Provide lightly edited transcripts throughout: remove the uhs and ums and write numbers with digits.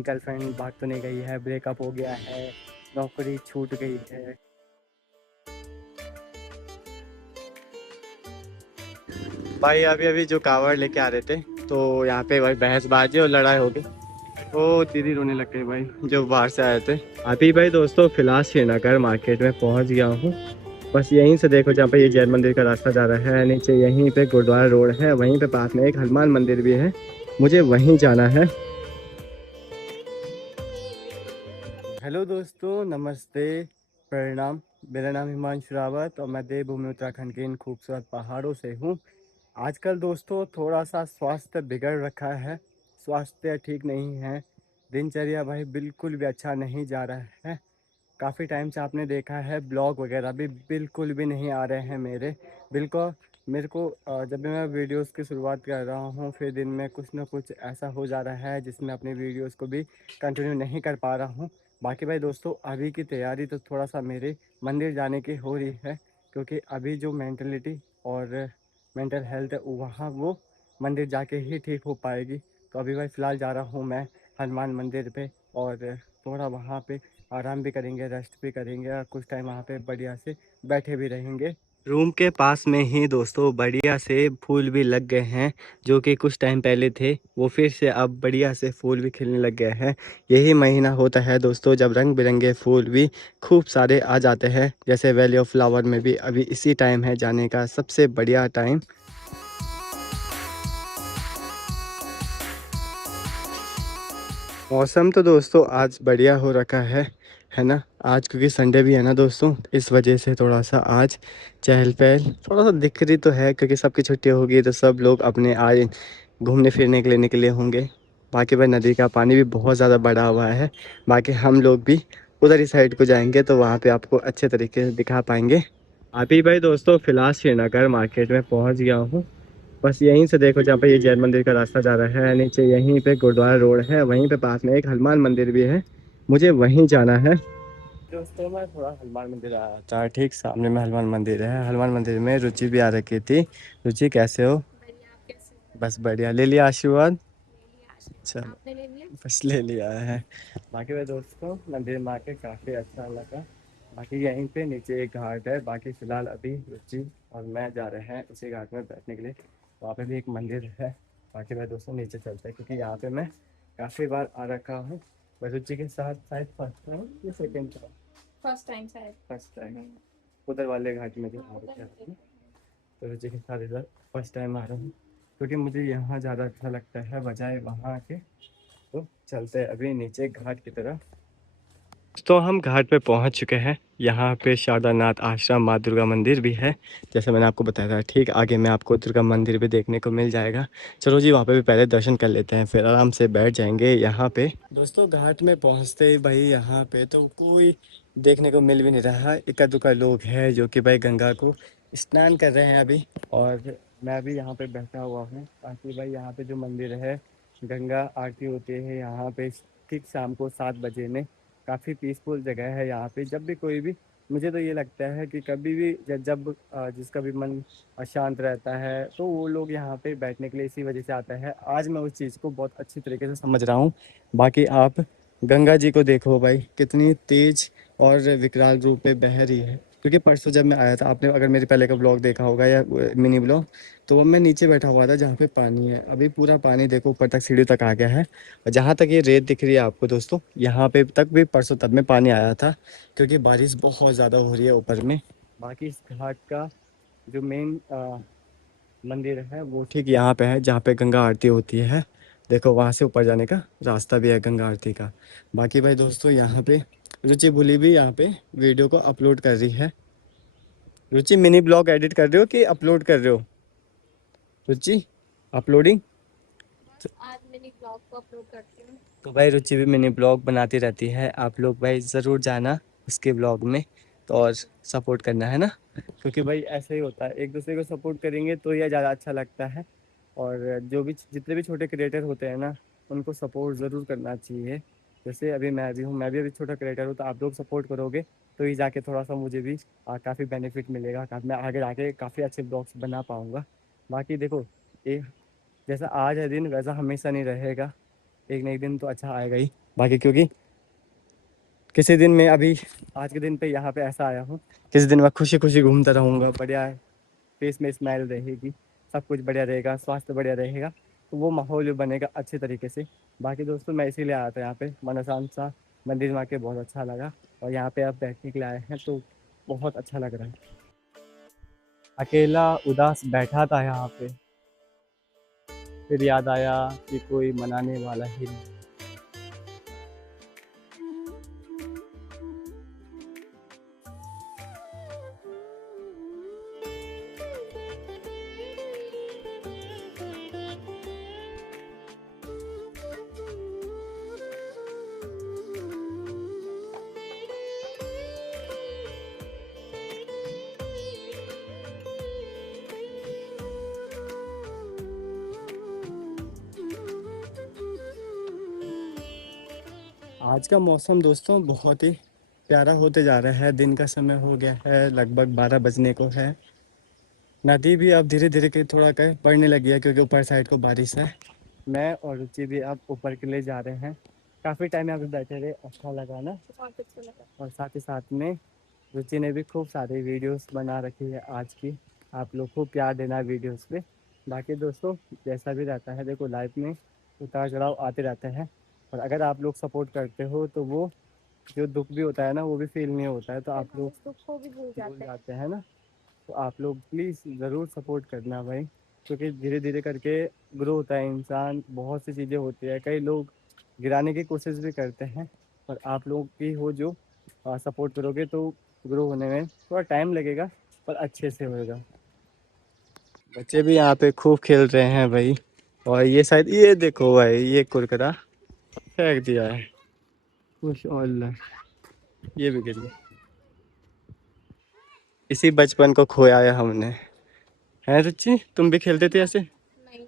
Girlfriend भाग तो नहीं गई है, ब्रेकअप हो गया है, नौकरी छूट गई है। भाई अभी अभी जो कावड़ लेके आ रहे थे तो यहाँ पे भाई बहसबाजी और लड़ाई हो गई। वो दीदी रोने लग गई भाई जो बाहर से आए थे। अभी भाई दोस्तों फिलहाल श्रीनगर मार्केट में पहुंच गया हूँ। बस यहीं से देखो जहाँ पे ये जैन मंदिर का रास्ता जा रहा है, नीचे यहीं पे गुरुद्वारा रोड है, वहीं पे पास में एक हनुमान मंदिर भी है, मुझे वहीं जाना है। हेलो दोस्तों, नमस्ते, प्रणाम। मेरा नाम हिमांशु रावत और मैं देवभूमि उत्तराखंड के इन खूबसूरत पहाड़ों से हूँ। आजकल दोस्तों थोड़ा सा स्वास्थ्य बिगड़ रखा है, स्वास्थ्य ठीक नहीं है, दिनचर्या भाई बिल्कुल भी अच्छा नहीं जा रहा है। काफ़ी टाइम से आपने देखा है ब्लॉग वगैरह भी बिल्कुल भी नहीं आ रहे हैं बिल्कुल मेरे को जब भी मैं वीडियोस की शुरुआत कर रहा हूँ फिर दिन में कुछ ना कुछ ऐसा हो जा रहा है जिसमें अपनी वीडियोस को भी कंटिन्यू नहीं कर पा रहा हूँ। बाकी भाई दोस्तों अभी की तैयारी तो थोड़ा सा मेरे मंदिर जाने की हो रही है, क्योंकि अभी जो मेंटलिटी और मेंटल हेल्थ है वहाँ वो मंदिर जाके ही ठीक हो पाएगी। तो अभी भाई फ़िलहाल जा रहा हूँ मैं हनुमान मंदिर पे, और थोड़ा वहाँ पे आराम भी करेंगे, रेस्ट भी करेंगे और कुछ टाइम वहाँ पे बढ़िया से बैठे भी रहेंगे। रूम के पास में ही दोस्तों बढ़िया से फूल भी लग गए हैं, जो कि कुछ टाइम पहले थे वो फिर से अब बढ़िया से फूल भी खिलने लग गए हैं। यही महीना होता है दोस्तों जब रंग बिरंगे फूल भी खूब सारे आ जाते हैं। जैसे वैली ऑफ फ्लावर में भी अभी इसी टाइम है जाने का सबसे बढ़िया टाइम। मौसम तो दोस्तों आज बढ़िया हो रखा है ना। आज क्योंकि संडे भी है ना दोस्तों, इस वजह से थोड़ा सा आज चहल पहल थोड़ा सा दिख रही तो है, क्योंकि सबकी छुट्टी होगी तो सब लोग अपने आज घूमने फिरने के लिए निकले होंगे। बाकी भाई नदी का पानी भी बहुत ज़्यादा बढ़ा हुआ है। बाकी हम लोग भी उधर ही साइड को जाएंगे तो वहाँ पे आपको अच्छे तरीके से दिखा पाएंगे। अभी भाई दोस्तों फिलहाल श्रीनगर मार्केट में पहुँच गया हूँ। बस यहीं से देखो जहाँ पे ये जैन मंदिर का रास्ता जा रहा है, नीचे यहीं पे गुरुद्वारा रोड है, वहीं पे पास में एक हनुमान मंदिर भी है, मुझे वहीं जाना है। दोस्तों मैं थोड़ा हनुमान मंदिर आया था, ठीक सामने में हनुमान मंदिर है। हनुमान मंदिर में रुचि भी आ रखी थी। रुचि कैसे हो? बढ़िया। आप कैसे हो? बस बढ़िया, ले लिया आशीर्वाद? ले लिया आशीर्वाद। चलो, आपने ले लिया? बस ले लिया है। बाकी भाई दोस्तों मंदिर में आके काफ़ी अच्छा लगा। बाकी यहीं पे नीचे एक घाट है। बाकी फ़िलहाल अभी रुचि और मैं जा रहे हैं उसी घाट में बैठने के लिए, वहाँ पे भी एक मंदिर है। बाकी भाई दोस्तों नीचे चलते हैं, क्योंकि यहाँ पे मैं काफ़ी बार आ रखा हूँ। बस रुचि के साथ शायद फर्स्ट टाइम या सेकेंड टाइम? फर्स्ट टाइम शायद। फर्स्ट टाइम उधर वाले घाट में जो हाँ आ उधर रखे भी हैं, देखा है। तो रुचि के साथ इधर फर्स्ट टाइम आ रहा हूँ, क्योंकि मुझे यहाँ ज़्यादा अच्छा लगता है बजाय वहाँ के। तो चलते हैं अभी नीचे घाट की तरफ। तो हम घाट पे पहुंच चुके हैं। यहाँ पे शारदानाथ आश्रम माँ दुर्गा मंदिर भी है, जैसे मैंने आपको बताया था। ठीक आगे में आपको दुर्गा मंदिर भी देखने को मिल जाएगा। चलो जी वहाँ पे भी पहले दर्शन कर लेते हैं, फिर आराम से बैठ जाएंगे यहाँ पे। दोस्तों घाट में पहुँचते ही भाई यहाँ पे तो कोई देखने को मिल भी नहीं रहा है। इक्का दुक्का लोग हैं जो कि भाई गंगा को स्नान कर रहे हैं अभी, और मैं भी यहाँ पे बैठा हुआ हूँ। ताकि भाई यहाँ पे जो मंदिर है, गंगा आरती होती है यहाँ पे ठीक शाम को 7 बजे में। काफ़ी पीसफुल जगह है यहाँ पे। जब भी कोई भी, मुझे तो ये लगता है कि कभी भी जब जिसका भी मन अशांत रहता है तो वो लोग यहाँ पे बैठने के लिए इसी वजह से आता है। आज मैं उस चीज़ को बहुत अच्छी तरीके से समझ रहा हूँ। बाकी आप गंगा जी को देखो भाई, कितनी तेज और विकराल रूप में बह रही है। क्योंकि परसों जब मैं आया था, आपने अगर मेरे पहले का ब्लॉग देखा होगा या मिनी ब्लॉग, तो मैं नीचे बैठा हुआ था जहाँ पे पानी है। अभी पूरा पानी देखो ऊपर तक सीढ़ी तक आ गया है। और जहाँ तक ये रेत दिख रही है आपको दोस्तों, यहाँ पे तक भी परसों तक में पानी आया था, क्योंकि बारिश बहुत ज़्यादा हो रही है ऊपर में। बाकी इस घाट का जो मेन मंदिर है वो ठीक यहाँ पे है, जहाँ पे गंगा आरती होती है। देखो वहाँ से ऊपर जाने का रास्ता भी है गंगा आरती का। बाकी भाई दोस्तों यहाँ पे रुचि भूली भी यहाँ पे वीडियो को अपलोड कर रही है। रुचि मिनी ब्लॉग एडिट कर रहे हो कि अपलोड कर रहे हो? रुचि अपलोडिंग। बस आज मैंने ब्लॉग को अपलोड करती हूँ। तो भाई रुचि भी मिनी ब्लॉग बनाती रहती है, आप लोग भाई ज़रूर जाना उसके ब्लॉग में तो, और सपोर्ट करना है ना। क्योंकि भाई ऐसा ही होता है, एक दूसरे को सपोर्ट करेंगे तो यह ज़्यादा अच्छा लगता है। और जो भी जितने भी छोटे क्रिएटर होते हैं ना, उनको सपोर्ट ज़रूर करना चाहिए। जैसे अभी मैं भी हूँ, मैं भी अभी छोटा क्रिएटर हूँ, तो आप लोग सपोर्ट करोगे तो ही जाके थोड़ा सा मुझे भी काफ़ी बेनिफिट मिलेगा, मैं आगे जाके काफ़ी अच्छे ब्लॉग्स बना पाऊँगा। बाकी देखो, एक जैसा आज है दिन वैसा हमेशा नहीं रहेगा, एक न एक दिन तो अच्छा आएगा ही। बाकी क्योंकि किसी दिन मैं अभी आज के दिन पे यहाँ पे ऐसा आया हूँ, किसी दिन मैं खुशी खुशी घूमता रहूँगा, बढ़िया फेस में स्माइल रहेगी, सब कुछ बढ़िया रहेगा, स्वास्थ्य बढ़िया रहेगा, तो वो माहौल भी बनेगा अच्छे तरीके से। बाकी दोस्तों मैं इसीलिए आया था यहाँ पे, मन शांत सा मंदिर में आके बहुत अच्छा लगा, और यहाँ पे आप बैठने के लिए आए हैं तो बहुत अच्छा लग रहा है। अकेला उदास बैठा था यहाँ पे, फिर याद आया कि कोई मनाने वाला ही नहीं। आज का मौसम दोस्तों बहुत ही प्यारा होते जा रहा है, दिन का समय हो गया है, लगभग 12 बजने को है। नदी भी अब धीरे धीरे के थोड़ा कहीं बढ़ने लगी है क्योंकि ऊपर साइड को बारिश है। मैं और रुचि भी अब ऊपर के लिए जा रहे हैं, काफ़ी टाइम यहाँ पे बैठे रहे, अच्छा लगा ना। बहुत अच्छा लगा। और साथ ही साथ में रुचि ने भी खूब सारी वीडियोस बना रखी है आज की, आप लोग खूब प्यार देना वीडियोस पे। बाकी दोस्तों जैसा भी रहता है, देखो लाइफ में उतार चढ़ाव आते रहते हैं, और अगर आप लोग सपोर्ट करते हो तो वो जो दुख भी होता है ना वो भी फील नहीं होता है, तो फिर आप हम लोग इस दुख को भी भूल भूल जाते हैं। जाते हैं ना। तो आप लोग प्लीज़ ज़रूर सपोर्ट करना भाई, क्योंकि धीरे धीरे करके ग्रो होता है इंसान, बहुत सी चीज़ें होती है, कई लोग गिराने की कोशिश भी करते हैं, पर आप लोग की हो जो सपोर्ट करोगे तो ग्रो होने में थोड़ा टाइम लगेगा पर अच्छे से होएगा। बच्चे भी यहाँ पे खूब खेल रहे हैं भाई, और ये शायद ये देखो भाई ये कुरकुरा फेंक दिया है, खुश और ये भी गिर गया। इसी बचपन को खोया है हमने, है रुचि? तुम भी खेलते थे ऐसे? नहीं,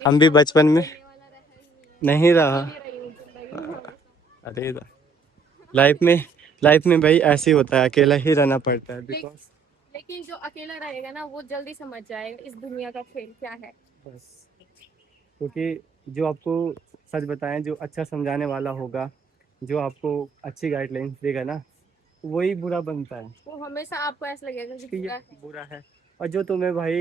हम भी इंसान तो बचपन में खेलने वाला रहा ही नहीं है। नहीं मैं रहा। खेल ही रही हूँ जिंदगी में हमेशा। अरे लाइफ में भाई ऐसे ही होता है, अकेला ही रहना पड़ता है, ले, बिकॉज लेकिन जो अकेला रहेगा ना वो जल्दी समझ जाएगा इस दुनिया का खेल क्या है। बस क्योंकि जो आपको सच बताएं, जो अच्छा समझाने वाला होगा, जो आपको अच्छी गाइडलाइंस देगा ना, वही बुरा बनता है वो हमेशा आपको ऐसा लगेगा कि कि ये बुरा है। बुरा है। और जो तुम्हें भाई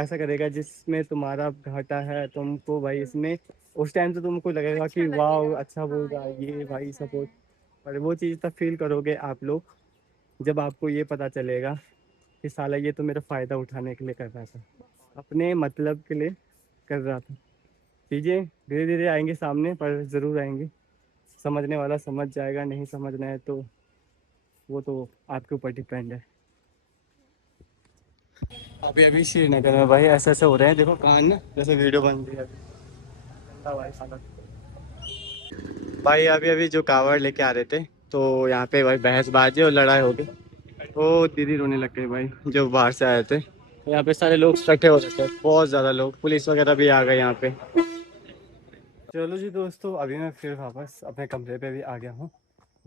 ऐसा करेगा जिसमें तुम्हारा घाटा है तुमको भाई, हम्म, इसमें उस टाइम तो तुमको लगेगा अच्छा कि वाह लगेगा। अच्छा बोल हाँ रहा ये है ये इंसान भाई अच्छा सपोर्ट। है। पर वो चीज़ तब फील करोगे आप लोग जब आपको ये पता चलेगा कि साला ये तो मेरा फ़ायदा उठाने के लिए कर रहा था, अपने मतलब के लिए कर रहा था। चीज़ें धीरे धीरे आएंगी सामने, पर ज़रूर आएंगी, समझने वाला समझ जाएगा, नहीं समझना है तो वो तो आपके ऊपर डिपेंड है। अभी अभी श्रीनगर में भाई ऐसे ऐसे हो रहे हैं, देखो कान ना जैसे वीडियो बन रही है अभी, ठंडा भाई हालत। भाई अभी अभी जो कावड़ लेके आ रहे थे तो यहाँ पे भाई बहसबाजी और लड़ाई हो गई, तो दीदी रोने लग गई भाई जो बाहर से आए थे। यहाँ पे सारे लोग इकट्ठे हो रहे थे, बहुत ज़्यादा लोग, पुलिस वगैरह भी आ गए यहाँ पे। चलो जी दोस्तों, अभी मैं फिर वापस अपने कमरे पे भी आ गया हूँ,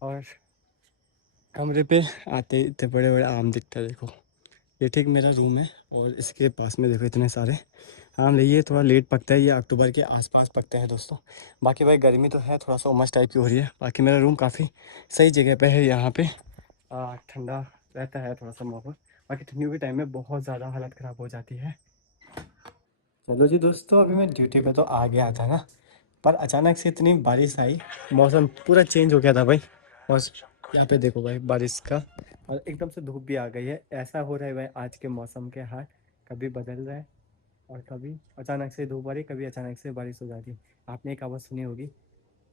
और कमरे पे आते ही इतने बड़े बड़े आम दिखते हैं, देखो ये ठीक मेरा रूम है, और इसके पास में देखो इतने सारे आम। ये थोड़ा लेट पकता है, ये अक्टूबर के आसपास पकता है दोस्तों। बाकी भाई गर्मी तो है, थोड़ा सा उमस टाइप की हो रही है। बाकी मेरा रूम काफ़ी सही जगह पे है, यहाँ पे ठंडा रहता है थोड़ा सा माहौल। बाकी ठंडियों के टाइम में बहुत ज़्यादा हालत ख़राब हो जाती है। चलो जी दोस्तों, अभी मैं ड्यूटी पे तो आ गया था ना, पर अचानक से इतनी बारिश आई, मौसम पूरा चेंज हो गया था भाई। और यहाँ पे देखो भाई बारिश का, और एकदम से धूप भी आ गई है। ऐसा हो रहा है भाई आज के मौसम के हाल, कभी बदल रहा है और कभी अचानक से धूप आ रही, कभी अचानक से बारिश हो जाती है। आपने एक आवाज़ सुनी होगी,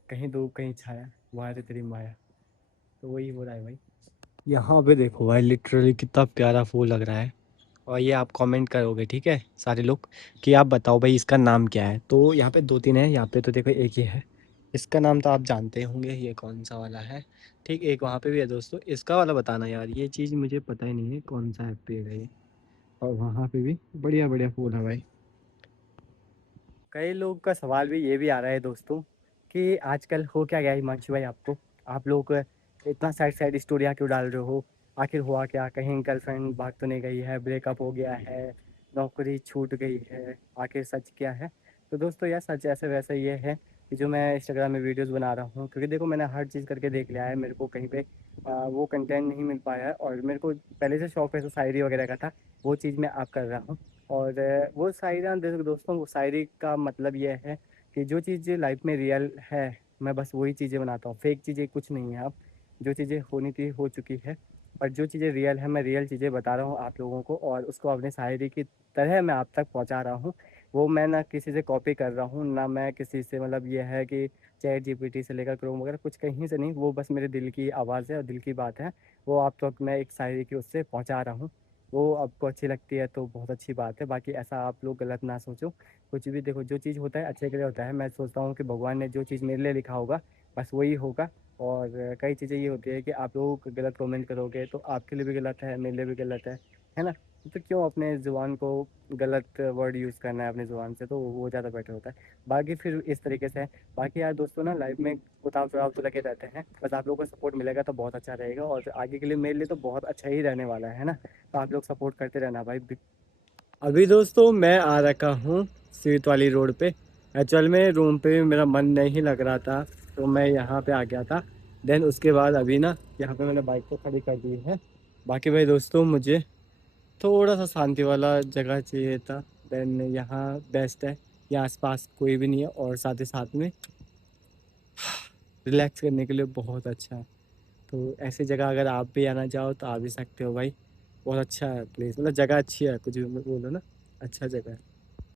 कहीं धूप कहीं छाया, वहाँ रे तेरी माया, तो वही हो रहा है भाई। यहाँ पे देखो भाई लिटरली कितना प्यारा फूल लग रहा है, और ये आप कमेंट करोगे ठीक है सारे लोग कि आप बताओ भाई इसका नाम क्या है। तो यहाँ पे दो तीन है, यहाँ पे तो देखो एक ही है, इसका नाम तो आप जानते होंगे, ये कौन सा वाला है। ठीक, एक वहाँ पे भी है दोस्तों, इसका वाला बताना यार, ये चीज़ मुझे पता ही नहीं है कौन सा है पेड़ है ये। और वहाँ पे भी बढ़िया बढ़िया फूल है भाई। कई लोग का सवाल भी ये भी आ रहा है दोस्तों कि आजकल हो क्या गया हिमांशु भाई आपको, आप लोग इतना सैड सैड स्टोरियाँ क्यों डाल रहे हो, आखिर हुआ क्या, कहीं गर्लफ्रेंड भाग तो नहीं गई है, ब्रेकअप हो गया है, नौकरी छूट गई है, आखिर सच क्या है। तो दोस्तों यार सच ऐसे वैसे ये है, कि जो मैं इंस्टाग्राम में वीडियोस बना रहा हूँ, क्योंकि देखो मैंने हर चीज़ करके देख लिया है, मेरे को कहीं पे वो कंटेंट नहीं मिल पाया है, और मेरे को पहले से शौक है तो शायरी वगैरह का था, वो चीज़ मैं आप कर रहा हूँ। और वो शायरी दोस्तों, वो शायरी का मतलब ये है कि जो चीज़ लाइफ में रियल है, मैं बस वही चीज़ें बनाता हूँ, फेक चीज़ें कुछ नहीं है। अब जो चीज़ें होनी थी हो चुकी है, और जो चीज़ें रियल है मैं रियल चीज़ें बता रहा हूँ आप लोगों को, और उसको अपने शायरी की तरह मैं आप तक पहुँचा रहा हूँ। वो मैं ना किसी से कॉपी कर रहा हूँ, ना मैं किसी से, मतलब ये है कि चैट जीपीटी से लेकर क्रोम वगैरह कुछ कहीं से नहीं, वो बस मेरे दिल की आवाज़ है और दिल की बात है। वो आप तक मैं एक शायरी की उससे पहुँचा रहा हूँ। वो आपको अच्छी लगती है तो बहुत अच्छी बात है, बाकी ऐसा आप लोग गलत ना सोचो। कुछ भी देखो, जो चीज़ होता है अच्छे के लिए होता है। मैं सोचता हूँ कि भगवान ने जो चीज़ मेरे लिए लिखा होगा बस वही होगा। और कई चीज़ें ये होती है कि आप लोग गलत कमेंट करोगे तो आपके लिए भी गलत है, मेरे लिए भी गलत है ना? तो क्यों अपने ज़ुबान को गलत वर्ड यूज़ करना है अपनी ज़ुबान से, तो वो ज़्यादा बेटर होता है। बाकी फिर इस तरीके से है। बाकी यार दोस्तों ना, लाइफ में उतार-चढ़ाव तो लगे रहते हैं, बस आप लोगों को सपोर्ट मिलेगा तो बहुत अच्छा रहेगा, और आगे के लिए मेरे लिए तो बहुत अच्छा ही रहने वाला है ना? तो आप लोग सपोर्ट करते रहना भाई। अभी दोस्तों मैं आ रखा हूँ सीट वाली रोड पे। एक्चुअल में रूम पे मेरा मन नहीं लग रहा था, तो मैं यहाँ पे आ गया था। देन उसके बाद अभी ना यहाँ पे मैंने बाइक तो खड़ी कर दी है। बाकी भाई दोस्तों, मुझे थोड़ा सा शांति वाला जगह चाहिए था। देन यहाँ बेस्ट है, यहाँ आसपास कोई भी नहीं है, और साथ ही साथ में रिलैक्स करने के लिए बहुत अच्छा है। तो ऐसी जगह अगर आप भी आना चाहो तो आ भी सकते हो भाई। बहुत अच्छा है प्लेस, मतलब जगह अच्छी है, कुछ भी बोलो ना, अच्छा जगह है।